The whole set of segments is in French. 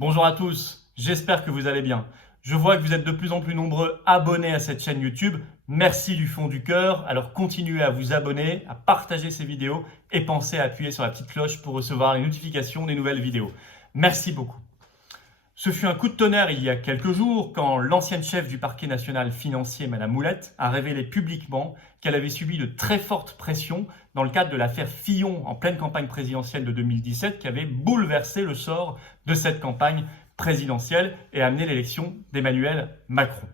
Bonjour à tous, j'espère que vous allez bien. Je vois que vous êtes de plus en plus nombreux abonnés à cette chaîne YouTube. Merci du fond du cœur. Alors continuez à vous abonner, à partager ces vidéos et pensez à appuyer sur la petite cloche pour recevoir les notifications des nouvelles vidéos. Merci beaucoup. Ce fut un coup de tonnerre il y a quelques jours quand l'ancienne chef du parquet national financier, Madame Houlette, a révélé publiquement qu'elle avait subi de très fortes pressions dans le cadre de l'affaire Fillon en pleine campagne présidentielle de 2017 qui avait bouleversé le sort de cette campagne présidentielle et amené l'élection d'Emmanuel Macron.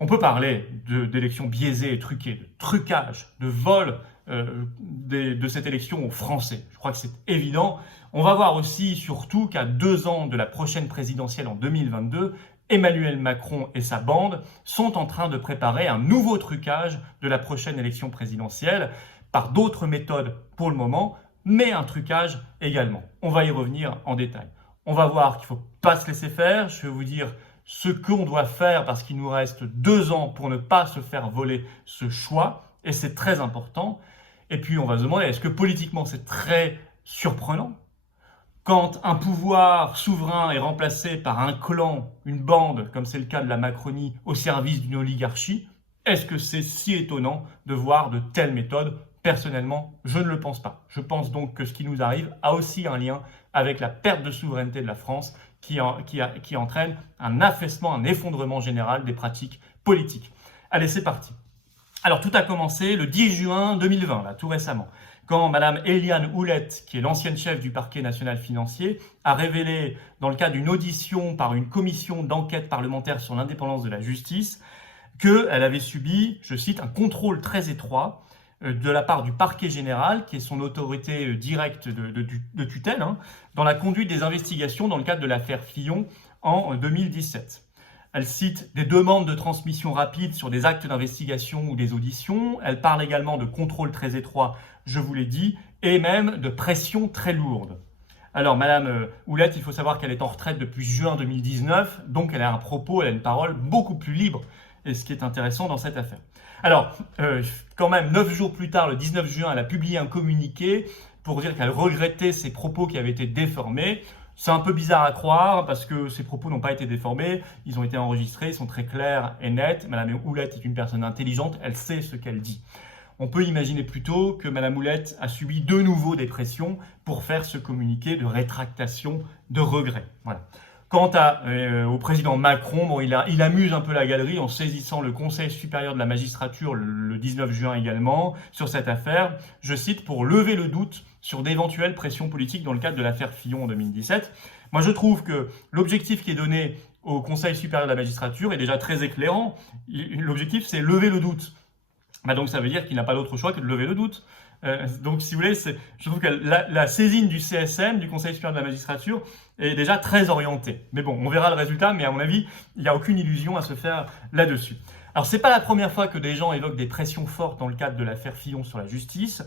On peut parler d'élections biaisées et truquées, de trucage, de vol de cette élection aux Français. Je crois que c'est évident. On va voir aussi, surtout, qu'à 2 ans de la prochaine présidentielle en 2022, Emmanuel Macron et sa bande sont en train de préparer un nouveau trucage de la prochaine élection présidentielle par d'autres méthodes pour le moment, mais un trucage également. On va y revenir en détail. On va voir qu'il ne faut pas se laisser faire. Je vais vous dire ce qu'on doit faire parce qu'il nous reste 2 ans pour ne pas se faire voler ce choix, et c'est très important. Et puis on va se demander, est-ce que politiquement c'est très surprenant quand un pouvoir souverain est remplacé par un clan, une bande, comme c'est le cas de la Macronie, au service d'une oligarchie? Est-ce que c'est si étonnant de voir de telles méthodes? Personnellement, je ne le pense pas. Je pense donc que ce qui nous arrive a aussi un lien avec la perte de souveraineté de la France qui entraîne un affaissement, un effondrement général des pratiques politiques. Allez, c'est parti. Alors, tout a commencé le 10 juin 2020, là, tout récemment, quand Madame Éliane Houlette, qui est l'ancienne chef du parquet national financier, a révélé, dans le cadre d'une audition par une commission d'enquête parlementaire sur l'indépendance de la justice, qu'elle avait subi, je cite, un contrôle très étroit de la part du parquet général, qui est son autorité directe de tutelle, dans la conduite des investigations dans le cadre de l'affaire Fillon en 2017. Elle cite des demandes de transmission rapide sur des actes d'investigation ou des auditions. Elle parle également de contrôle très étroit, je vous l'ai dit, et même de pression très lourde. Alors, Madame Houlette, il faut savoir qu'elle est en retraite depuis juin 2019, donc elle a un propos, elle a une parole beaucoup plus libre, et ce qui est intéressant dans cette affaire. Alors, quand même, 9 jours plus tard, le 19 juin, elle a publié un communiqué pour dire qu'elle regrettait ses propos qui avaient été déformés. C'est un peu bizarre à croire parce que ces propos n'ont pas été déformés, ils ont été enregistrés, ils sont très clairs et nets. Madame Houlette est une personne intelligente, elle sait ce qu'elle dit. On peut imaginer plutôt que Madame Houlette a subi de nouveau des pressions pour faire ce communiqué de rétractation, de regret. Voilà. Quant au président Macron, bon, il amuse un peu la galerie en saisissant le Conseil supérieur de la magistrature le 19 juin également sur cette affaire, je cite, pour lever le doute sur d'éventuelles pressions politiques dans le cadre de l'affaire Fillon en 2017. Moi, je trouve que l'objectif qui est donné au Conseil supérieur de la magistrature est déjà très éclairant. L'objectif, c'est lever le doute. Bah donc, ça veut dire qu'il n'a pas d'autre choix que de lever le doute. Donc, si vous voulez, je trouve que la saisine du CSM, du Conseil supérieur de la magistrature, est déjà très orientée. Mais bon, on verra le résultat, mais à mon avis, il n'y a aucune illusion à se faire là-dessus. Alors, c'est pas la première fois que des gens évoquent des pressions fortes dans le cadre de l'affaire Fillon sur la justice.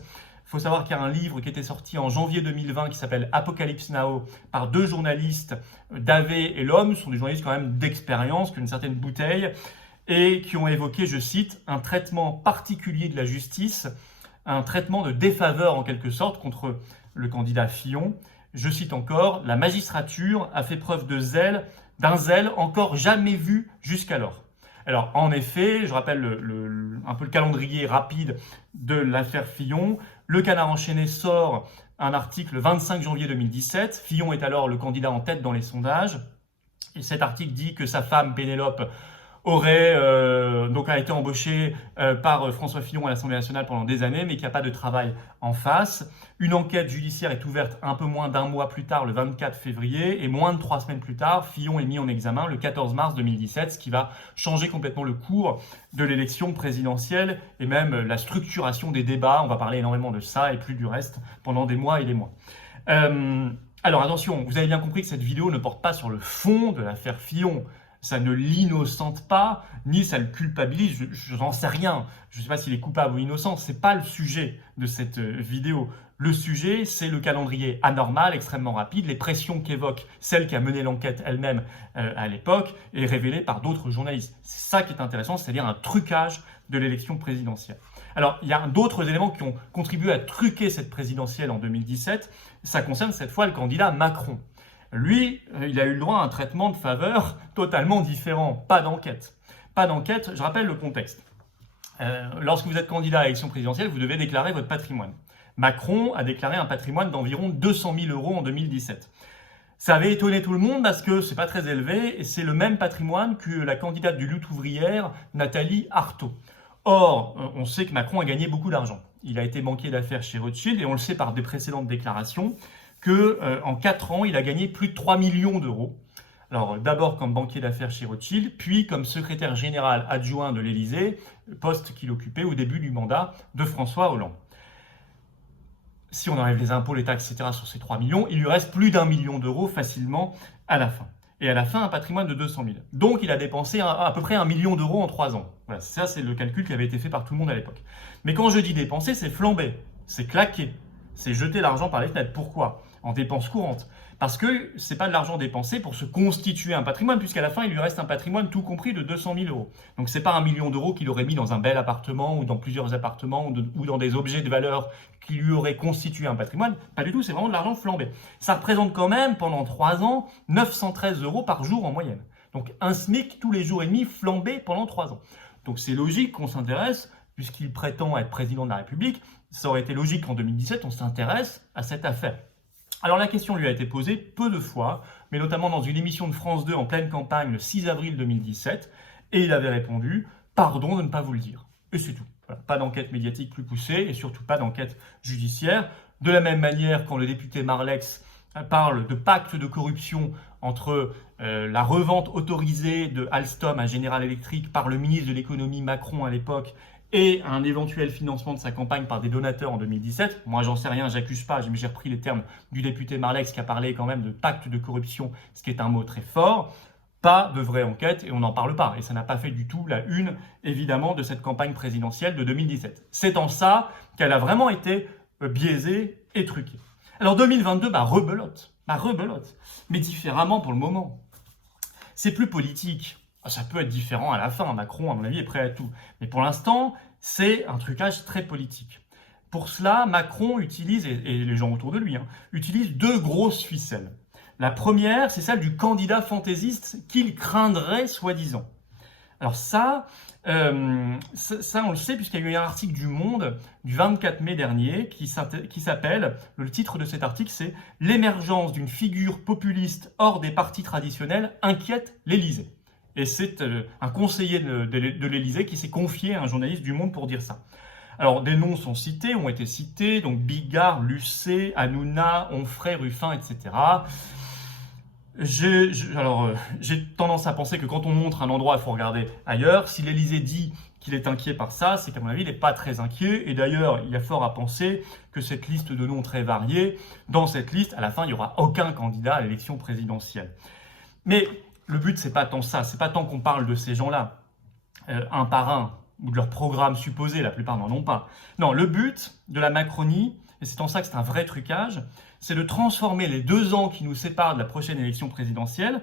Il faut savoir qu'il y a un livre qui était sorti en janvier 2020 qui s'appelle Apocalypse Now par 2 journalistes, Davé et L'Homme. Ce sont des journalistes quand même d'expérience, qui ont une certaine bouteille, et qui ont évoqué, je cite, un traitement particulier de la justice, un traitement de défaveur en quelque sorte contre le candidat Fillon. Je cite encore, la magistrature a fait preuve d'un zèle encore jamais vu jusqu'alors. Alors, en effet, je rappelle un peu le calendrier rapide de l'affaire Fillon. Le Canard enchaîné sort un article le 25 janvier 2017. Fillon est alors le candidat en tête dans les sondages. Et cet article dit que sa femme, Pénélope, a été embauchée par François Fillon à l'Assemblée nationale pendant des années, mais qu'il n'y a pas de travail en face. Une enquête judiciaire est ouverte un peu moins d'1 mois plus tard, le 24 février, et moins de 3 semaines plus tard, Fillon est mis en examen le 14 mars 2017, ce qui va changer complètement le cours de l'élection présidentielle et même la structuration des débats. On va parler énormément de ça et plus du reste pendant des mois et des mois. Alors attention, vous avez bien compris que cette vidéo ne porte pas sur le fond de l'affaire Fillon. Ça ne l'innocente pas, ni ça le culpabilise, je n'en sais rien. Je ne sais pas s'il est coupable ou innocent, ce n'est pas le sujet de cette vidéo. Le sujet, c'est le calendrier anormal, extrêmement rapide, les pressions qu'évoque celle qui a mené l'enquête elle-même à l'époque et révélées par d'autres journalistes. C'est ça qui est intéressant, c'est-à-dire un trucage de l'élection présidentielle. Alors, il y a d'autres éléments qui ont contribué à truquer cette présidentielle en 2017. Ça concerne cette fois le candidat Macron. Lui, il a eu le droit à un traitement de faveur totalement différent, pas d'enquête. Pas d'enquête, je rappelle le contexte. Lorsque vous êtes candidat à l'élection présidentielle, vous devez déclarer votre patrimoine. Macron a déclaré un patrimoine d'environ 200 000 euros en 2017. Ça avait étonné tout le monde parce que c'est pas très élevé et c'est le même patrimoine que la candidate du Lutte ouvrière, Nathalie Arthaud. Or, on sait que Macron a gagné beaucoup d'argent. Il a été banquier d'affaires chez Rothschild et on le sait par des précédentes déclarations qu'en 4 ans, il a gagné plus de 3 millions d'euros. Alors d'abord comme banquier d'affaires chez Rothschild, puis comme secrétaire général adjoint de l'Élysée, poste qu'il occupait au début du mandat de François Hollande. Si on enlève les impôts, les taxes, etc. sur ces 3 millions, il lui reste plus d'1 million d'euros facilement à la fin. Et à la fin, un patrimoine de 200 000. Donc il a dépensé à peu près 1 million d'euros en 3 ans. Voilà, ça c'est le calcul qui avait été fait par tout le monde à l'époque. Mais quand je dis dépenser, c'est flamber, c'est claquer, c'est jeter l'argent par les fenêtres. Pourquoi ? En dépenses courantes. Parce que ce n'est pas de l'argent dépensé pour se constituer un patrimoine, puisqu'à la fin, il lui reste un patrimoine tout compris de 200 000 euros. Donc ce n'est pas 1 million d'euros qu'il aurait mis dans un bel appartement ou dans plusieurs appartements ou dans des objets de valeur qui lui auraient constitué un patrimoine. Pas du tout, c'est vraiment de l'argent flambé. Ça représente quand même, pendant 3 ans, 913 euros par jour en moyenne. Donc un SMIC tous les jours et demi flambé pendant 3 ans. Donc c'est logique qu'on s'intéresse, puisqu'il prétend être président de la République, ça aurait été logique qu'en 2017, on s'intéresse à cette affaire. Alors la question lui a été posée peu de fois, mais notamment dans une émission de France 2 en pleine campagne le 6 avril 2017, et il avait répondu « Pardon de ne pas vous le dire ». Et c'est tout. Voilà. Pas d'enquête médiatique plus poussée et surtout pas d'enquête judiciaire. De la même manière, quand le député Marlex parle de pacte de corruption entre la revente autorisée de Alstom à General Electric par le ministre de l'économie Macron à l'époque et un éventuel financement de sa campagne par des donateurs en 2017. Moi, j'en sais rien, j'accuse pas, mais j'ai repris les termes du député Marlex qui a parlé quand même de pacte de corruption, ce qui est un mot très fort. Pas de vraie enquête et on n'en parle pas. Et ça n'a pas fait du tout la une, évidemment, de cette campagne présidentielle de 2017. C'est en ça qu'elle a vraiment été biaisée et truquée. Alors 2022, rebelote. Mais différemment pour le moment. C'est plus politique. Ça peut être différent à la fin. Macron, à mon avis, est prêt à tout. Mais pour l'instant, c'est un trucage très politique. Pour cela, Macron utilise, et les gens autour de lui, utilisent 2 grosses ficelles. La première, c'est celle du candidat fantaisiste qu'il craindrait, soi-disant. Alors ça, on le sait, puisqu'il y a eu un article du Monde du 24 mai dernier qui s'appelle, le titre de cet article, c'est « L'émergence d'une figure populiste hors des partis traditionnels inquiète l'Élysée ». Et c'est un conseiller de l'Élysée qui s'est confié à un journaliste du Monde pour dire ça. Alors, des noms ont été cités, donc Bigard, Lucet, Hanouna, Onfray, Ruffin, etc. J'ai tendance à penser que quand on montre un endroit, il faut regarder ailleurs. Si l'Élysée dit qu'il est inquiet par ça, c'est qu'à mon avis, il n'est pas très inquiet. Et d'ailleurs, il y a fort à penser que cette liste de noms très variés, dans cette liste, à la fin, il n'y aura aucun candidat à l'élection présidentielle. Mais le but, c'est pas tant ça, c'est pas tant qu'on parle de ces gens-là, un par un, ou de leur programme supposé, la plupart n'en ont pas. Non, le but de la Macronie, et c'est en ça que c'est un vrai trucage, c'est de transformer les 2 ans qui nous séparent de la prochaine élection présidentielle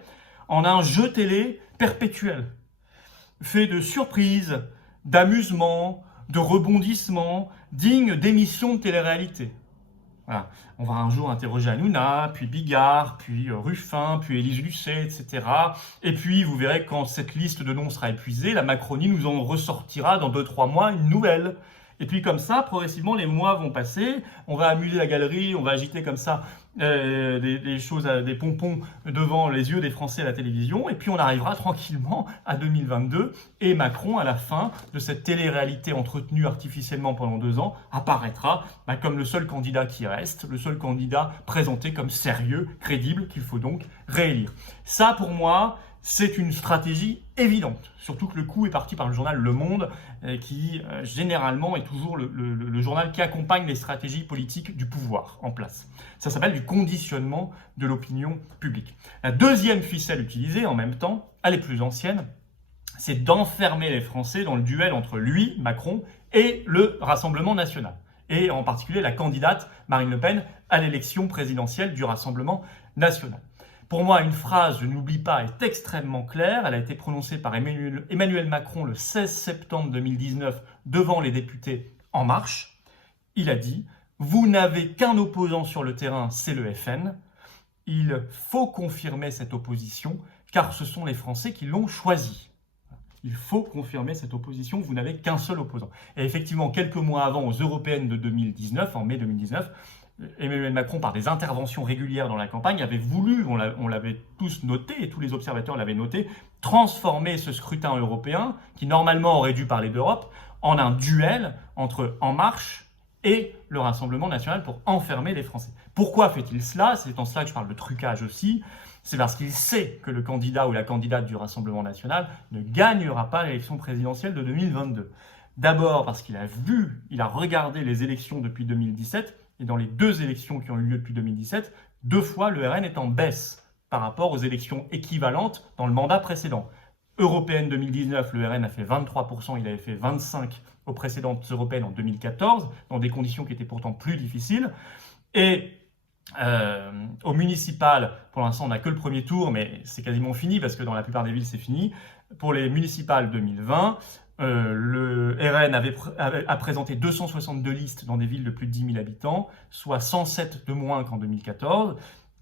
en un jeu télé perpétuel, fait de surprises, d'amusements, de rebondissements, digne d'émissions de télé-réalité. Voilà. On va un jour interroger Hanouna, puis Bigard, puis Ruffin, puis Élise Lucet, etc. Et puis, vous verrez, quand cette liste de noms sera épuisée, la Macronie nous en ressortira dans 2-3 mois une nouvelle. Et puis comme ça, progressivement, les mois vont passer, on va amuser la galerie, on va agiter comme ça des choses, des pompons devant les yeux des Français à la télévision, et puis on arrivera tranquillement à 2022, et Macron, à la fin de cette télé-réalité entretenue artificiellement pendant 2 ans, apparaîtra comme le seul candidat qui reste, le seul candidat présenté comme sérieux, crédible, qu'il faut donc réélire. Ça, pour moi, c'est une stratégie évidente, surtout que le coup est parti par le journal Le Monde, qui généralement est toujours le journal qui accompagne les stratégies politiques du pouvoir en place. Ça s'appelle du conditionnement de l'opinion publique. La deuxième ficelle utilisée en même temps, elle est plus ancienne, c'est d'enfermer les Français dans le duel entre lui, Macron, et le Rassemblement national, et en particulier la candidate Marine Le Pen à l'élection présidentielle du Rassemblement national. Pour moi, une phrase, je n'oublie pas, est extrêmement claire. Elle a été prononcée par Emmanuel Macron le 16 septembre 2019 devant les députés En Marche. Il a dit « Vous n'avez qu'un opposant sur le terrain, c'est le FN. il faut confirmer cette opposition, car ce sont les Français qui l'ont choisi. Il faut confirmer cette opposition, vous n'avez qu'un seul opposant. Et effectivement, quelques mois avant, aux européennes de 2019, en mai 2019, Emmanuel Macron, par des interventions régulières dans la campagne, avait voulu, on l'avait tous noté, et tous les observateurs l'avaient noté, transformer ce scrutin européen, qui normalement aurait dû parler d'Europe, en un duel entre En Marche et le Rassemblement national pour enfermer les Français. Pourquoi fait-il cela? C'est en cela que je parle de trucage aussi. C'est parce qu'il sait que le candidat ou la candidate du Rassemblement national ne gagnera pas l'élection présidentielle de 2022. D'abord parce qu'il a regardé les élections depuis 2017, et dans les deux élections qui ont eu lieu depuis 2017, 2 fois le RN est en baisse par rapport aux élections équivalentes dans le mandat précédent. Européenne 2019, le RN a fait 23%, il avait fait 25% aux précédentes européennes en 2014, dans des conditions qui étaient pourtant plus difficiles. Et au municipal, pour l'instant on n'a que le premier tour, mais c'est quasiment fini parce que dans la plupart des villes c'est fini. Pour les municipales 2020, le RN a présenté 262 listes dans des villes de plus de 10 000 habitants, soit 107 de moins qu'en 2014.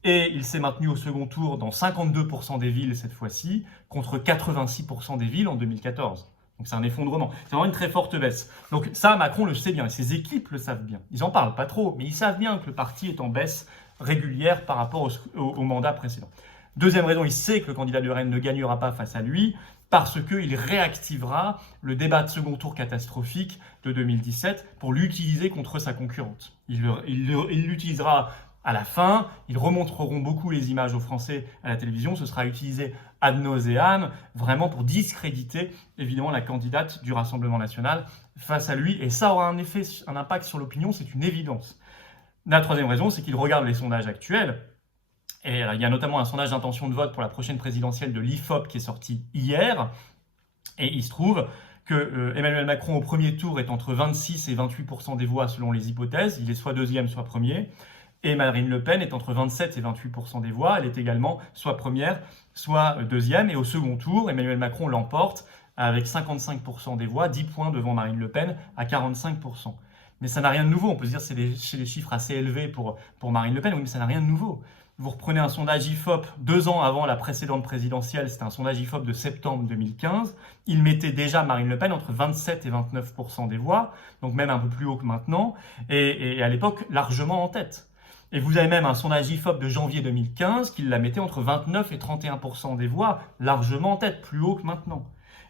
Et il s'est maintenu au second tour dans 52% des villes cette fois-ci, contre 86% des villes en 2014. Donc c'est un effondrement. C'est vraiment une très forte baisse. Donc ça, Macron le sait bien, et ses équipes le savent bien. Ils n'en parlent pas trop, mais ils savent bien que le parti est en baisse régulière par rapport au mandat précédent. Deuxième raison, il sait que le candidat du RN ne gagnera pas face à lui, parce qu'il réactivera le débat de second tour catastrophique de 2017 pour l'utiliser contre sa concurrente. Il l'utilisera à la fin, ils remonteront beaucoup les images aux Français à la télévision, ce sera utilisé ad nauseam, vraiment pour discréditer évidemment la candidate du Rassemblement national face à lui, et ça aura un impact sur l'opinion, c'est une évidence. La troisième raison, c'est qu'il regarde les sondages actuels, et il y a notamment un sondage d'intention de vote pour la prochaine présidentielle de l'IFOP qui est sorti hier, et il se trouve que Emmanuel Macron au premier tour est entre 26 et 28% des voix selon les hypothèses, il est soit deuxième, soit premier, et Marine Le Pen est entre 27 et 28% des voix, elle est également soit première, soit deuxième, et au second tour, Emmanuel Macron l'emporte avec 55% des voix, 10 points devant Marine Le Pen à 45%. Mais ça n'a rien de nouveau, on peut se dire que c'est des chiffres assez élevés pour Marine Le Pen, oui, mais ça n'a rien de nouveau. Vous reprenez un sondage IFOP 2 ans avant la précédente présidentielle, c'était un sondage IFOP de septembre 2015, il mettait déjà Marine Le Pen entre 27 et 29% des voix, donc même un peu plus haut que maintenant, et à l'époque largement en tête. Et vous avez même un sondage IFOP de janvier 2015 qui la mettait entre 29 et 31% des voix, largement en tête, plus haut que maintenant.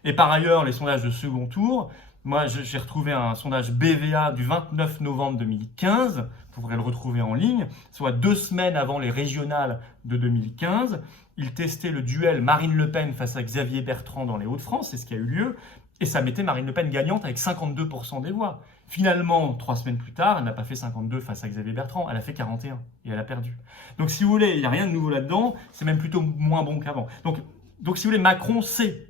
Et par ailleurs, les sondages de second tour, moi j'ai retrouvé un sondage BVA du 29 novembre 2015, vous pourrez le retrouver en ligne, soit 2 semaines avant les régionales de 2015. Il testait le duel Marine Le Pen face à Xavier Bertrand dans les Hauts-de-France, c'est ce qui a eu lieu, et ça mettait Marine Le Pen gagnante avec 52% des voix. Finalement, 3 semaines plus tard, elle n'a pas fait 52 face à Xavier Bertrand, elle a fait 41 et elle a perdu. Donc si vous voulez, il n'y a rien de nouveau là-dedans, c'est même plutôt moins bon qu'avant. Donc si vous voulez, Macron sait.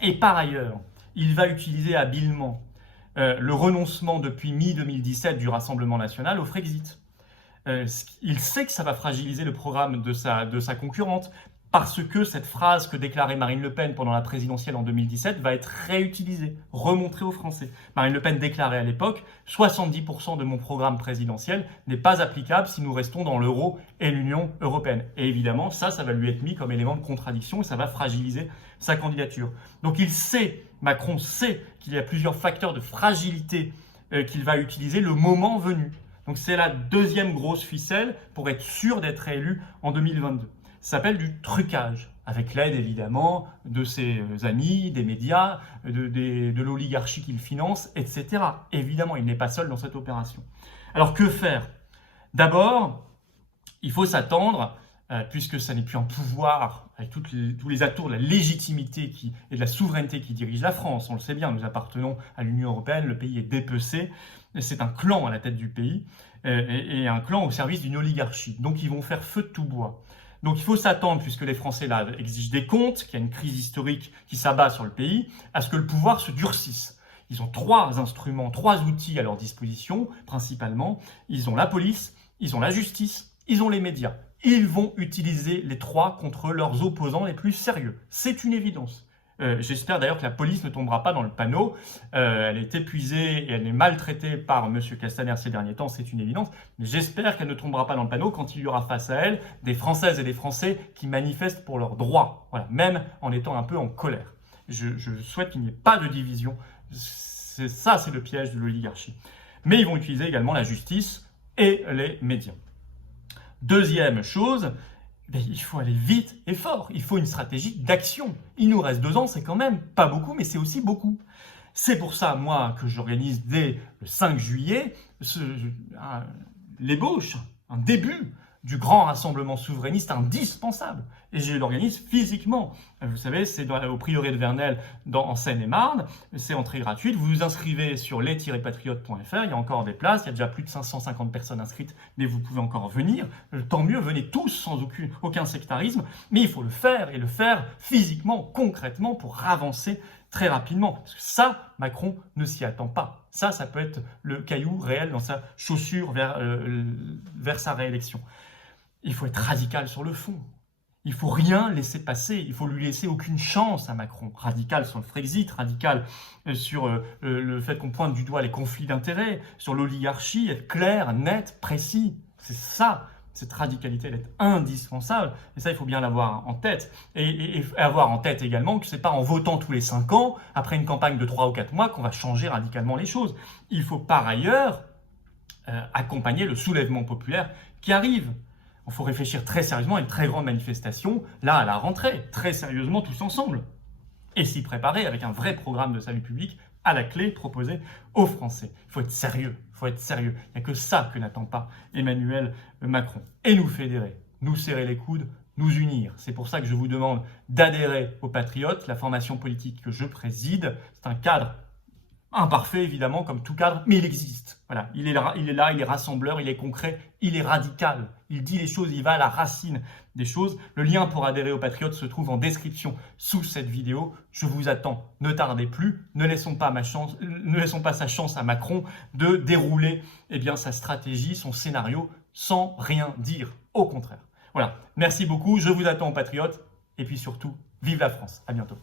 Et par ailleurs, il va utiliser habilement le renoncement depuis mi-2017 du Rassemblement national au Frexit. Il sait que ça va fragiliser le programme de sa concurrente, parce que cette phrase que déclarait Marine Le Pen pendant la présidentielle en 2017 va être réutilisée, remontrée aux Français. Marine Le Pen déclarait à l'époque « 70% de mon programme présidentiel n'est pas applicable si nous restons dans l'euro et l'Union européenne ». Et évidemment, ça va lui être mis comme élément de contradiction et ça va fragiliser sa candidature. Donc il sait, Macron sait qu'il y a plusieurs facteurs de fragilité qu'il va utiliser le moment venu. Donc c'est la deuxième grosse ficelle pour être sûr d'être réélu en 2022. Ça s'appelle du trucage, avec l'aide évidemment de ses amis, des médias, de l'oligarchie qu'il finance, etc. Évidemment, il n'est pas seul dans cette opération. Alors que faire? D'abord, il faut s'attendre, puisque ça n'est plus un pouvoir, avec tous les atours de la légitimité et de la souveraineté qui dirige la France, on le sait bien, nous appartenons à l'Union européenne, le pays est dépecé, c'est un clan à la tête du pays, et un clan au service d'une oligarchie. Donc ils vont faire feu de tout bois. Donc il faut s'attendre, puisque les Français là exigent des comptes, qu'il y a une crise historique qui s'abat sur le pays, à ce que le pouvoir se durcisse. Ils ont 3 instruments, 3 outils à leur disposition, principalement. Ils ont la police, ils ont la justice, ils ont les médias. Ils vont utiliser les 3 contre leurs opposants les plus sérieux. C'est une évidence. J'espère d'ailleurs que la police ne tombera pas dans le panneau. Elle est épuisée et elle est maltraitée par M. Castaner ces derniers temps, c'est une évidence. Mais j'espère qu'elle ne tombera pas dans le panneau quand il y aura face à elle des Françaises et des Français qui manifestent pour leurs droits, voilà, même en étant un peu en colère. Je souhaite qu'il n'y ait pas de division. C'est le piège de l'oligarchie. Mais ils vont utiliser également la justice et les médias. Deuxième chose, il faut aller vite et fort. Il faut une stratégie d'action. Il nous reste 2 ans, c'est quand même pas beaucoup, mais c'est aussi beaucoup. C'est pour ça, moi, que j'organise dès le 5 juillet l'ébauche, un début du grand rassemblement souverainiste indispensable. Et je l'organise physiquement. Vous savez, c'est au prieuré de Vernel en Seine-et-Marne. C'est entrée gratuite. Vous vous inscrivez sur les-patriotes.fr. Il y a encore des places. Il y a déjà plus de 550 personnes inscrites, mais vous pouvez encore venir. Tant mieux, venez tous sans aucun sectarisme. Mais il faut le faire, et le faire physiquement, concrètement, pour avancer très rapidement. Parce que ça, Macron ne s'y attend pas. Ça peut être le caillou réel dans sa chaussure vers sa réélection. Il faut être radical sur le fond. Il ne faut rien laisser passer. Il faut lui laisser aucune chance à Macron. Radical sur le Frexit, radical sur le fait qu'on pointe du doigt les conflits d'intérêts, sur l'oligarchie, être clair, net, précis. C'est ça. Cette radicalité, elle est indispensable. Et ça, il faut bien l'avoir en tête. Et avoir en tête également que ce n'est pas en votant tous les 5 ans, après une campagne de 3 ou 4 mois, qu'on va changer radicalement les choses. Il faut par ailleurs accompagner le soulèvement populaire qui arrive. Il faut réfléchir très sérieusement à une très grande manifestation, là, à la rentrée, très sérieusement, tous ensemble. Et s'y préparer avec un vrai programme de salut public à la clé proposé aux Français. Il faut être sérieux, il faut être sérieux. Il n'y a que ça que n'attend pas Emmanuel Macron. Et nous fédérer, nous serrer les coudes, nous unir. C'est pour ça que je vous demande d'adhérer aux Patriotes, la formation politique que je préside. C'est un cadre imparfait, évidemment, comme tout cadre, mais il existe. Voilà, il est là, il est rassembleur, il est concret, il est radical. Il dit les choses, il va à la racine des choses. Le lien pour adhérer aux Patriotes se trouve en description sous cette vidéo. Je vous attends, ne tardez plus, ne laissons pas sa chance à Macron de dérouler sa stratégie, son scénario, sans rien dire. Au contraire. Voilà, merci beaucoup, je vous attends aux Patriotes, et puis surtout, vive la France. À bientôt.